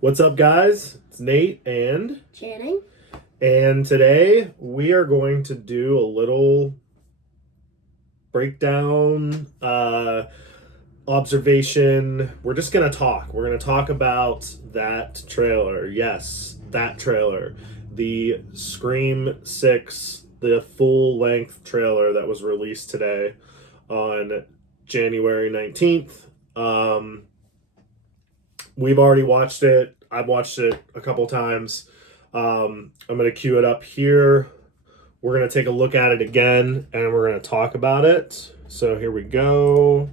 What's up, guys? It's Nate Channing. and today we are going to do a little breakdown, observation. We're just gonna talk. We're gonna talk about that trailer. Yes, that trailer, the Scream 6, the full-length trailer that was released today on January 19th. We've already watched it. I've watched it a couple times. I'm going to cue it up here. We're going to take a look at it again and we're going to talk about it. So here we go.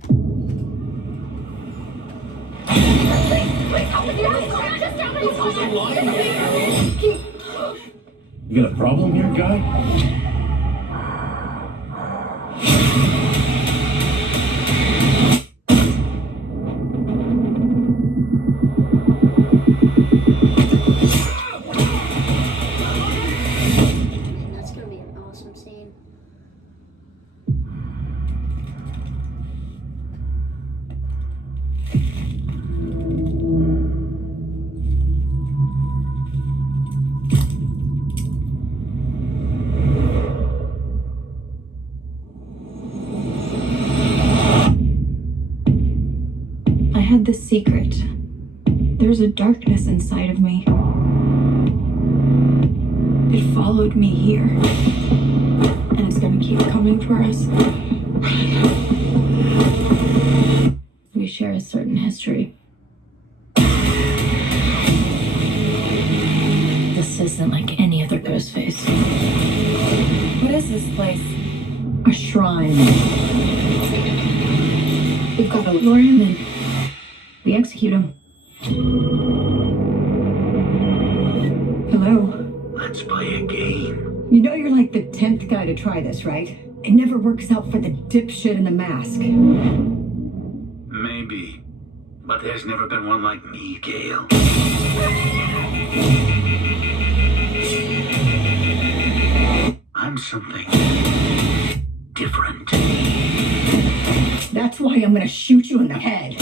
You got a problem here, guy? That's gonna be an awesome scene. I had this secret. There's a darkness inside of me. It followed me here. And it's gonna keep coming for us. We share a certain history. This isn't like any other Ghostface. What is this place? A shrine. We've got to lure him in. We execute him. Hello? Let's play a game. You know you're like the 10th guy to try this, right? It never works out for the dipshit in the mask. Maybe. But there's never been one like me, Gale. I'm something different. That's why I'm gonna shoot you in the head.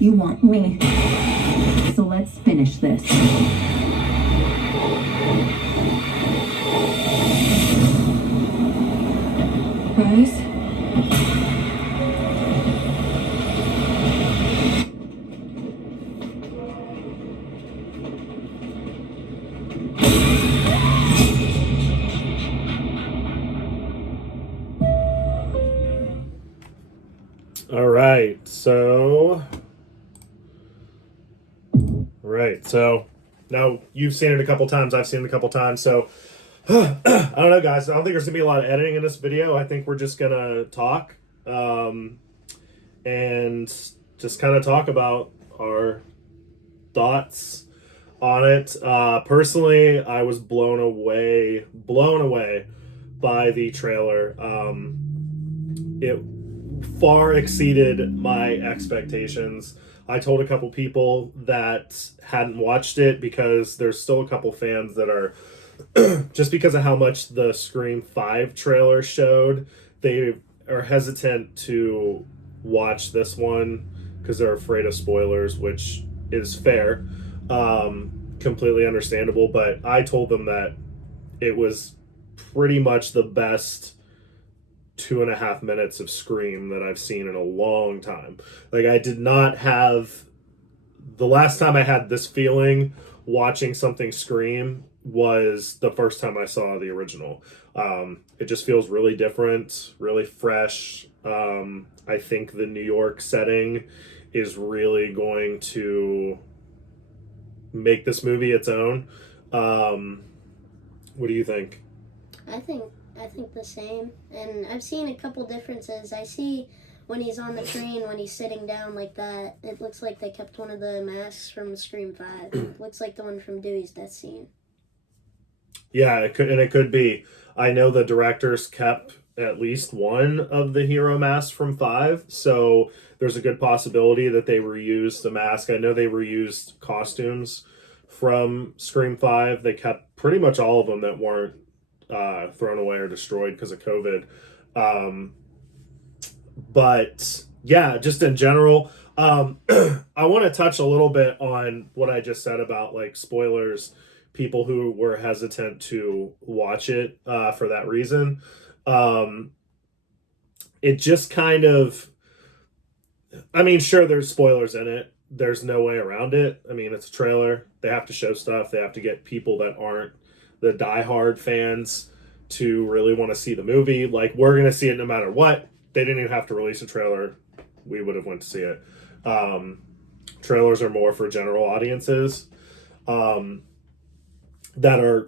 You want me. So let's finish this. Rose? All right. So now you've seen it a couple times. I've seen it a couple times. So I don't know, guys. I don't think there's gonna be a lot of editing in this video. I think we're just gonna talk, and just kind of talk about our thoughts on it. Personally, I was blown away by the trailer. It far exceeded my expectations. I told a couple people that hadn't watched it because there's still a couple fans that are just because of how much the Scream 5 trailer showed, they are hesitant to watch this one because they're afraid of spoilers, which is fair, completely understandable. But I told them that it was pretty much the best 2.5 minutes of Scream that I've seen in a long time. Like, I did not have the last time I had this feeling watching something Scream was the first time I saw the original. It just feels really different, really fresh. I think the New York setting is really going to make this movie its own. What do you think? I think the same. And I've seen a couple differences. I see when he's on the train, when he's sitting down like that, it looks like they kept one of the masks from Scream 5. It looks like the one from Dewey's death scene. Yeah, it could be. I know the directors kept at least one of the hero masks from 5, so there's a good possibility that they reused the mask. I know they reused costumes from Scream 5. They kept pretty much all of them that weren't thrown away or destroyed because of COVID. But yeah, just in general, I want to touch a little bit on what I just said about like spoilers, people who were hesitant to watch it for that reason. It just kind of, I mean, sure, there's spoilers in it. There's no way around it. I mean, it's a trailer. They have to show stuff. They have to get people that aren't the diehard fans to really want to see the movie. Like, we're going to see it no matter what. They didn't even have to release a trailer. We would have went to see it. Trailers are more for general audiences that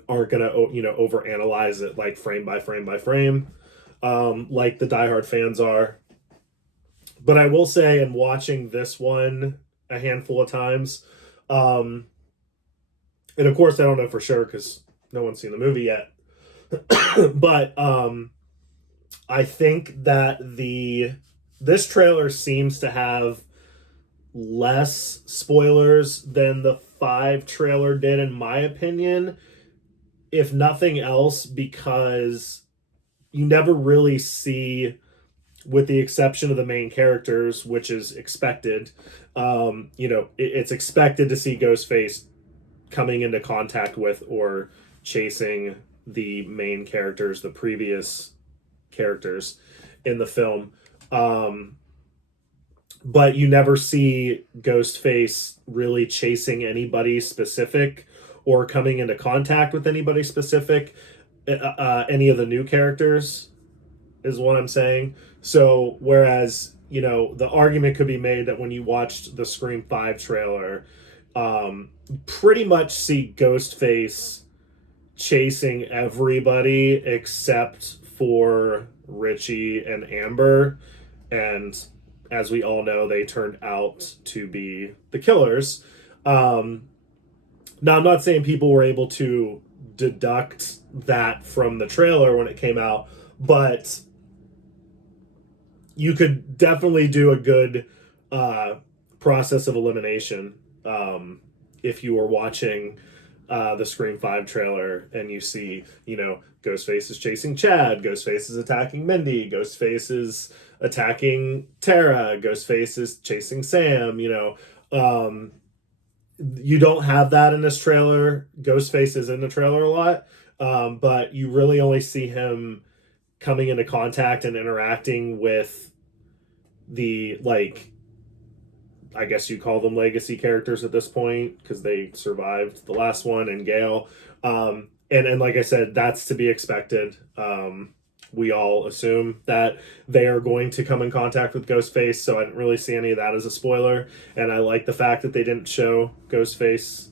aren't going to, you know, overanalyze it like frame by frame by frame, like the diehard fans are. But I will say, in watching this one a handful of times, and of course I don't know for sure because no one's seen the movie yet, but I think that this trailer seems to have less spoilers than the 5 trailer did, in my opinion, if nothing else, because you never really see, with the exception of the main characters, which is expected, you know, it's expected to see Ghostface coming into contact with or chasing the main characters, the previous characters in the film. But you never see Ghostface really chasing anybody specific or coming into contact with anybody specific, any of the new characters, is what I'm saying. So, whereas, you know, the argument could be made that when you watched the Scream 5 trailer, pretty much see Ghostface chasing everybody except for Richie and Amber. And as we all know, they turned out to be the killers. Now, I'm not saying people were able to deduct that from the trailer when it came out, but you could definitely do a good process of elimination if you were watching the Scream 5 trailer and you see, you know, Ghostface is chasing Chad, Ghostface is attacking Mindy, Ghostface is attacking Tara, Ghostface is chasing Sam, you know. You don't have that in this trailer. Ghostface is in the trailer a lot, but you really only see him coming into contact and interacting with the, like, I guess you call them legacy characters at this point because they survived the last one, and Gale. And like I said, that's to be expected. We all assume that they are going to come in contact with Ghostface, so I didn't really see any of that as a spoiler. And I like the fact that they didn't show Ghostface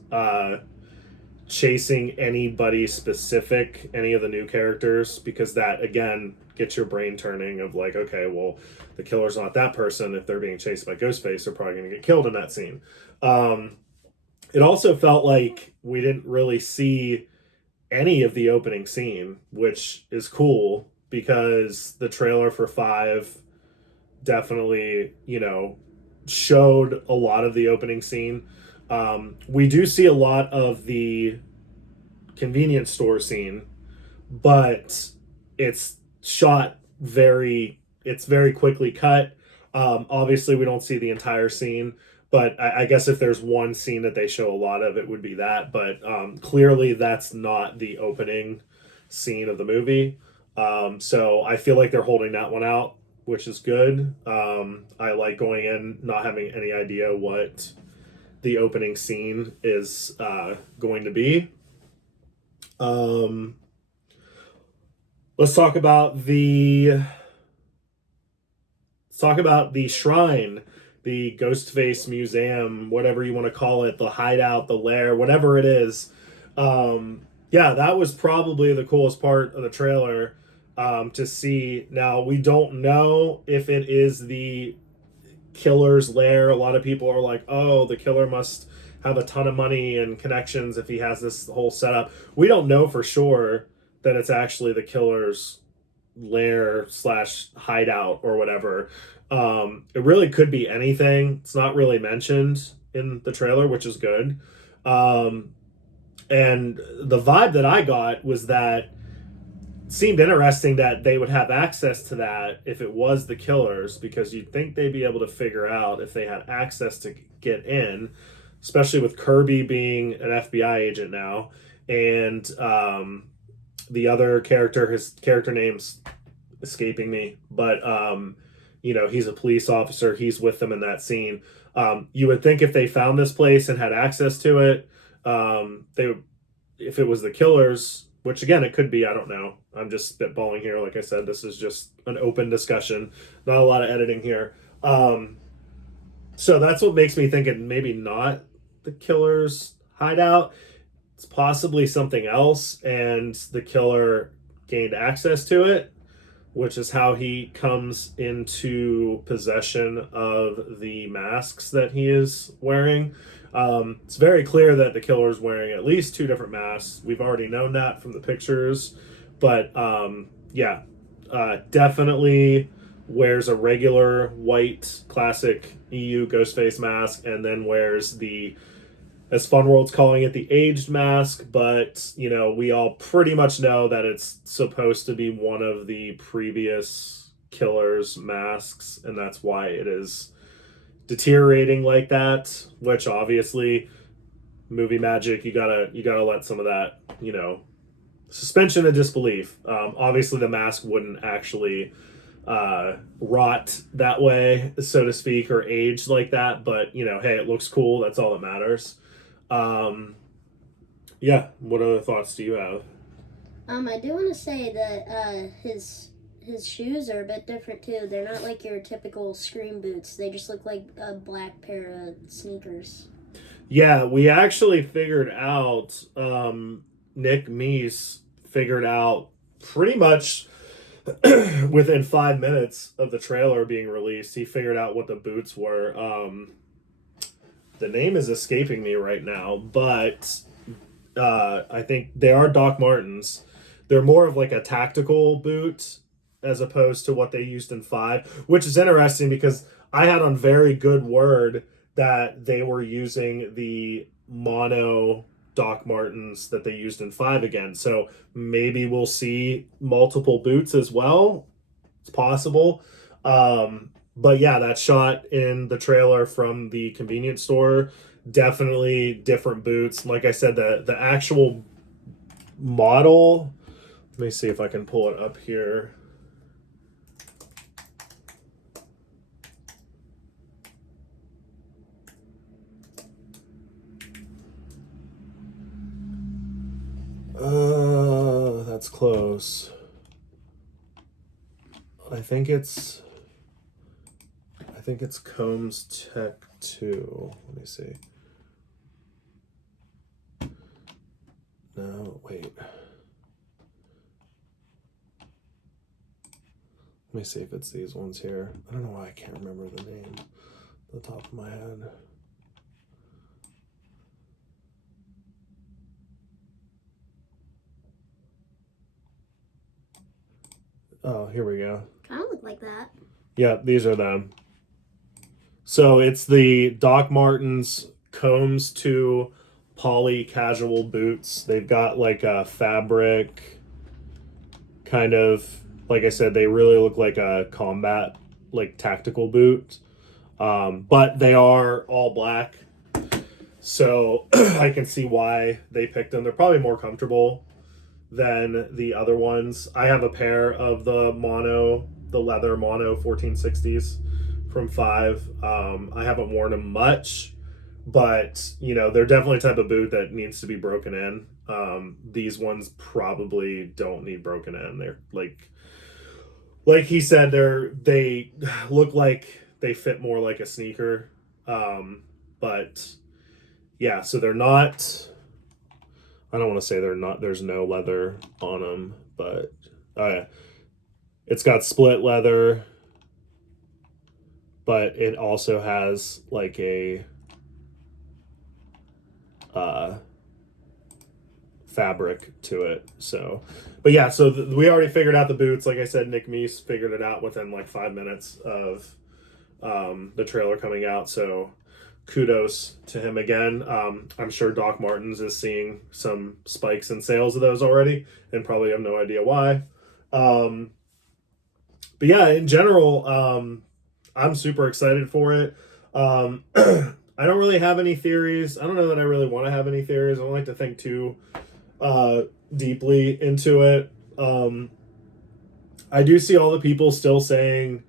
chasing anybody specific, any of the new characters, because that, again, gets your brain turning of like, okay, well, the killer's not that person. If they're being chased by Ghostface, they're probably going to get killed in that scene. It also felt like we didn't really see any of the opening scene, which is cool because the trailer for 5 definitely, you know, showed a lot of the opening scene. We do see a lot of the convenience store scene, but it's shot it's very quickly cut. Obviously we don't see the entire scene, but I guess if there's one scene that they show a lot of, it would be that. But clearly that's not the opening scene of the movie. So I feel like they're holding that one out, which is good. I like going in not having any idea what the opening scene is going to be. Let's talk about the shrine, the Ghostface Museum, whatever you want to call it, the hideout, the lair, whatever it is. Yeah, that was probably the coolest part of the trailer to see. Now, we don't know if it is the killer's lair. A lot of people are like, oh, the killer must have a ton of money and connections if he has this whole setup. We don't know for sure that it's actually the killer's lair / hideout or whatever. It really could be anything. It's not really mentioned in the trailer, which is good. And the vibe that I got was that seemed interesting that they would have access to that if it was the killers, because you'd think they'd be able to figure out if they had access to get in, especially with Kirby being an FBI agent now, and the other character, his character name's escaping me, but he's a police officer. He's with them in that scene. You would think if they found this place and had access to it, if it was the killers, which again it could be, I don't know. I'm just spitballing here. Like I said, this is just an open discussion, not a lot of editing here. So that's what makes me think it maybe not the killer's hideout. It's possibly something else, and the killer gained access to it, which is how he comes into possession of the masks that he is wearing. It's very clear that the killer is wearing at least 2 different masks. We've already known that from the pictures, but definitely wears a regular white classic EU Ghostface mask, and then wears the, as Funworld's calling it, the aged mask, but we all pretty much know that it's supposed to be one of the previous killer's masks, and that's why it is deteriorating like that, which obviously movie magic, you gotta let some of that, suspension of disbelief. Obviously the mask wouldn't actually rot that way, so to speak, or age like that, but hey, it looks cool, that's all that matters. What other thoughts do you have? I do want to say that his shoes are a bit different too. They're not like your typical Scream boots. They just look like a black pair of sneakers. Yeah, we actually figured out, Nick Meese figured out pretty much within 5 minutes of the trailer being released, he figured out what the boots were. The name is escaping me right now, but I think they are Doc Martens. They're more of like a tactical boot as opposed to what they used in 5, which is interesting because I had on very good word that they were using the mono Doc Martens that they used in 5 again. So maybe we'll see multiple boots as well. It's possible. But yeah, that shot in the trailer from the convenience store, definitely different boots. Like I said, the actual model, let me see if I can pull it up here. That's close. I think it's Combs Tech 2. Let me see. No, wait. Let me see if it's these ones here. I don't know why I can't remember the name off the top of my head. Oh, here we go. Kind of look like that. Yeah, these are them. So it's the Doc Martens Combs 2 poly casual boots. They've got like a fabric kind of, like I said, they really look like a combat, like tactical boot. But they are all black. So I can see why they picked them. They're probably more comfortable than the other ones. I have a pair of the leather mono 1460s from 5. I haven't worn them much, but they're definitely a type of boot that needs to be broken in. These ones probably don't need broken in. They're like he said, they look like they fit more like a sneaker. But yeah, so they're not, I don't want to say they're not, there's no leather on them, but it's got split leather, but it also has like a fabric to it. So, but yeah, so we already figured out the boots. Like I said, Nick Meese figured it out within like 5 minutes of the trailer coming out. So kudos to him again. I'm sure Doc Martens is seeing some spikes in sales of those already and probably have no idea why. But yeah, in general, I'm super excited for it. I don't really have any theories. I don't know that I really want to have any theories. I don't like to think too deeply into it. I do see all the people still saying,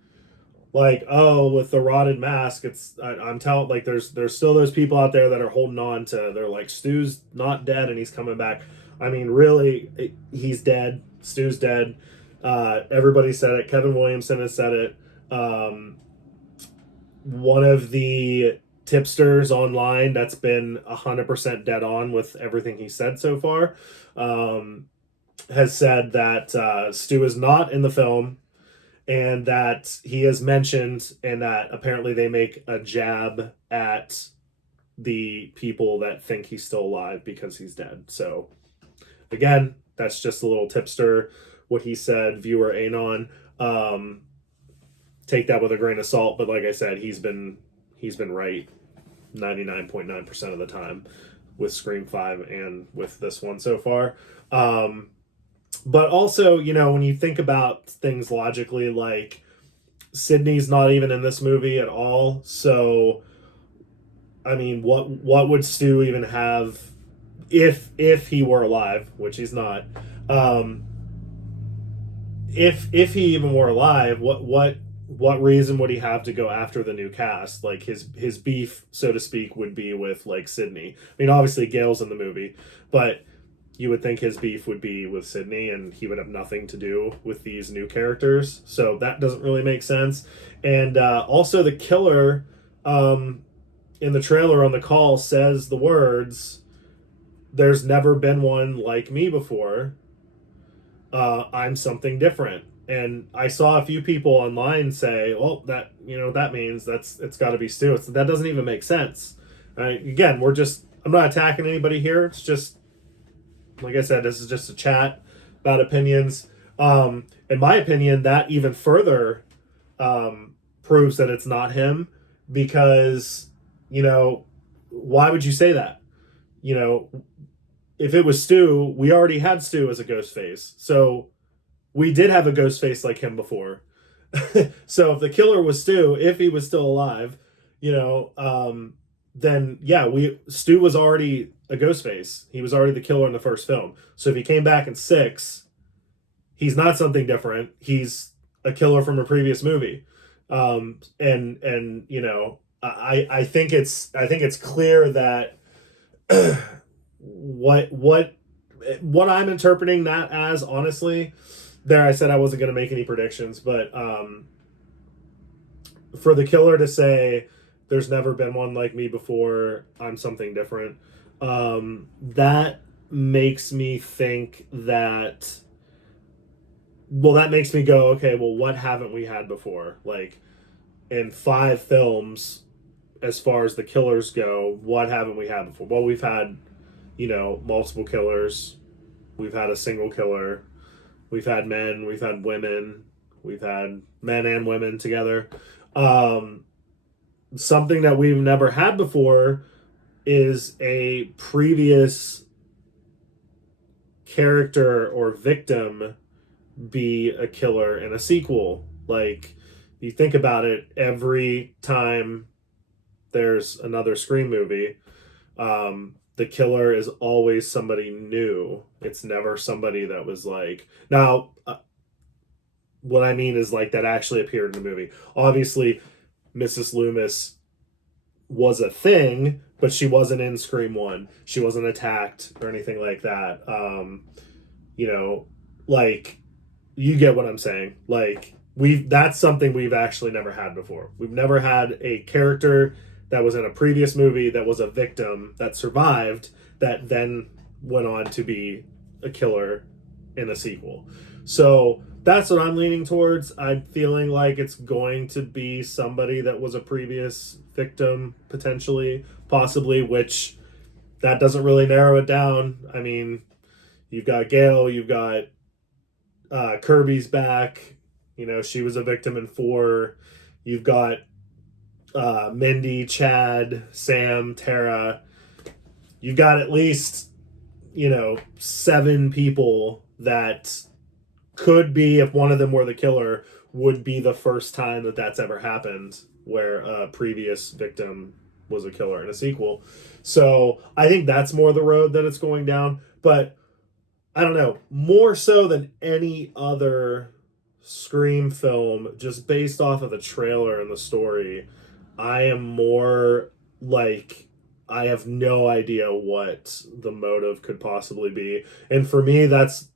like, oh, with the rotted mask, I'm telling, like, there's still those people out there that are holding on to, they're like, Stu's not dead and he's coming back. I mean, really, he's dead. Stu's dead. Everybody said it. Kevin Williamson has said it. One of the tipsters online that's been 100% dead on with everything he said so far, has said that Stu is not in the film, and that he has mentioned, and that apparently they make a jab at the people that think he's still alive because he's dead. So again, that's just a little tipster, what he said, viewer Anon. Take that with a grain of salt, but like I said, he's been right 99.9% of the time with Scream 5 and with this one so far. But also, you know, when you think about things logically, like, Sydney's not even in this movie at all. So, I mean, what would Stu even have if he were alive, which he's not? If he even were alive, what reason would he have to go after the new cast? Like, his beef, so to speak, would be with, like, Sydney. I mean, obviously Gail's in the movie, but you would think his beef would be with Sydney, and he would have nothing to do with these new characters. So that doesn't really make sense. And also, the killer, in the trailer on the call, says the words, "There's never been one like me before. I'm something different." And I saw a few people online say, "Well, that, you know, that means it's got to be Stu." That doesn't even make sense. Again, I'm not attacking anybody here. It's just, like I said, this is just a chat about opinions. In my opinion, that even further proves that it's not him, because, you know, why would you say that? You know, if it was Stu, we already had Stu as a Ghostface. So we did have a Ghostface like him before. So if the killer was Stu, if he was still alive, you know, then yeah, Stu was already a Ghostface. He was already the killer in the first film. So if he came back in 6, he's not something different. He's a killer from a previous movie. And you know, I think it's clear that what I'm interpreting that as, honestly, there, I said I wasn't going to make any predictions, but for the killer to say, "There's never been one like me before, I'm something different," that makes me think that, well, that makes me go, okay, well, what haven't we had before? Like, in 5 films, as far as the killers go, what haven't we had before? Well, we've had, you know, multiple killers. We've had a single killer. We've had men. We've had women. We've had men and women together. Something that we've never had before is a previous character or victim be a killer in a sequel. Like, you think about it, every time there's another Scream movie, the killer is always somebody new. It's never somebody that was like, now, what I mean is, like, that actually appeared in the movie. Obviously, Mrs. Loomis was a thing, but she wasn't in Scream 1. She wasn't attacked or anything like that. You know, like, you get what I'm saying. Like, that's something we've actually never had before. We've never had a character that was in a previous movie that was a victim that survived, that then went on to be a killer in a sequel. So that's what I'm leaning towards. I'm feeling like it's going to be somebody that was a previous victim, potentially, possibly, which that doesn't really narrow it down. I mean, you've got Gail, you've got Kirby's back. You know, she was a victim in 4. You've got Mindy, Chad, Sam, Tara. You've got at least, you know, 7 people that could be, if one of them were the killer, would be the first time that that's ever happened, where a previous victim was a killer in a sequel. So I think that's more the road that it's going down. But I don't know, more so than any other Scream film, just based off of the trailer and the story, I am more like, I have no idea what the motive could possibly be. And for me, that's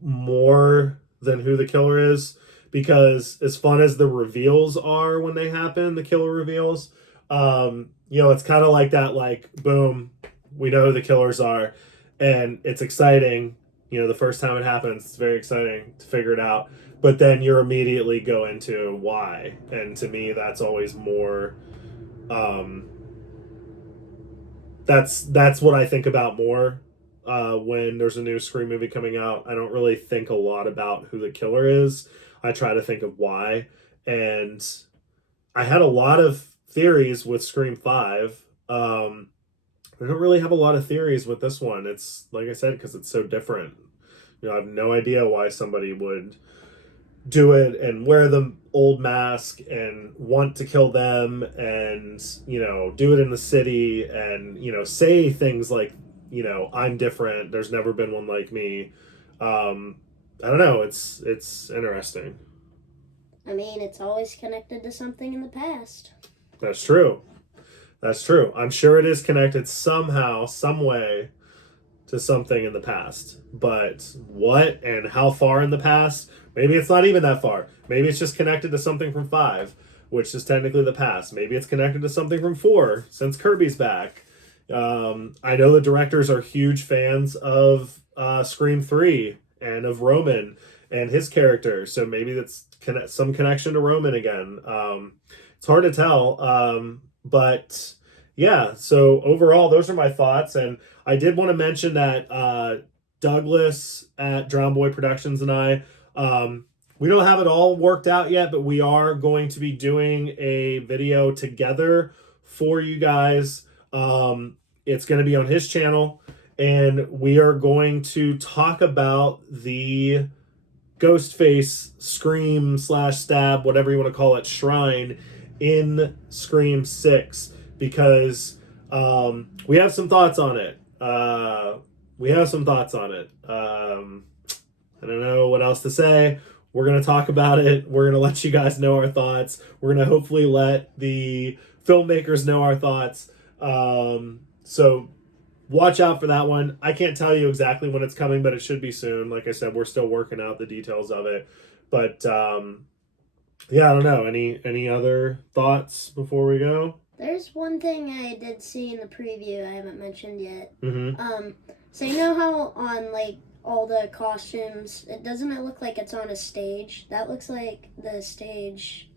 more than who the killer is, because as fun as the reveals are when they happen, the killer reveals, it's kind of like that, like, boom, we know who the killers are, and it's exciting. The first time it happens, it's very exciting to figure it out, but then you're immediately go into why. And to me, that's always more, that's what I think about more when there's a new Scream movie coming out. I don't really think a lot about who the killer is. I try to think of why. And I had a lot of theories with Scream 5. I don't really have a lot of theories with this one. It's, like I said, because it's so different. I have no idea why somebody would do it and wear the old mask and want to kill them, and do it in the city, and say things like, I'm different, there's never been one like me. I don't know, it's interesting. I mean, it's always connected to something in the past. That's true. I'm sure it is connected somehow, some way, to something in the past. But what and how far in the past? Maybe it's not even that far. Maybe it's just connected to something from 5, which is technically the past. Maybe it's connected to something from 4, since Kirby's back. I know the directors are huge fans of Scream 3 and of Roman and his character. So maybe that's some connection to Roman again. It's hard to tell. But yeah, so overall, those are my thoughts. And I did want to mention that Douglas at Drown Boy Productions and I, we don't have it all worked out yet, but we are going to be doing a video together for you guys. It's going to be on his channel, and we are going to talk about the Ghostface Scream / stab, whatever you want to call it, shrine in Scream 6, because we have some thoughts on it. I don't know what else to say. We're going to talk about it. We're going to let you guys know our thoughts. We're going to hopefully let the filmmakers know our thoughts. So watch out for that one. I can't tell you exactly when it's coming, but it should be soon. Like I said, we're still working out the details of it. But yeah, I don't know. Any other thoughts before we go? There's one thing I did see in the preview I haven't mentioned yet. Mm-hmm. So you know how on like all the costumes, it look like it's on a stage? That looks like the stage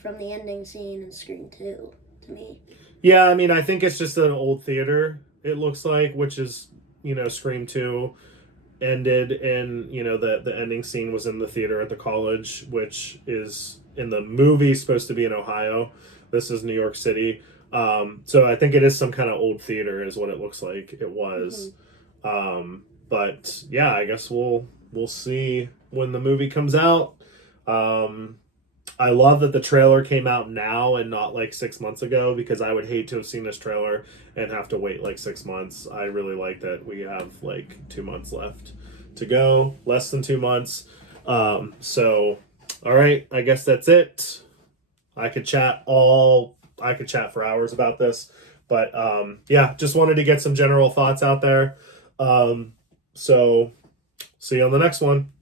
from the ending scene in Scream 2 to me. Yeah, I mean, I think it's just an old theater, it looks like, which is, Scream 2 ended in, the ending scene was in the theater at the college, which is in the movie supposed to be in Ohio. This is New York City. So I think it is some kind of old theater is what it looks like it was. Mm-hmm. But yeah, I guess we'll see when the movie comes out. I love that the trailer came out now and not like 6 months ago, because I would hate to have seen this trailer and have to wait like 6 months. I really like that we have like 2 months left to go, less than 2 months. So, all right, I guess that's it. I could chat for hours about this, but yeah, just wanted to get some general thoughts out there. So see you on the next one.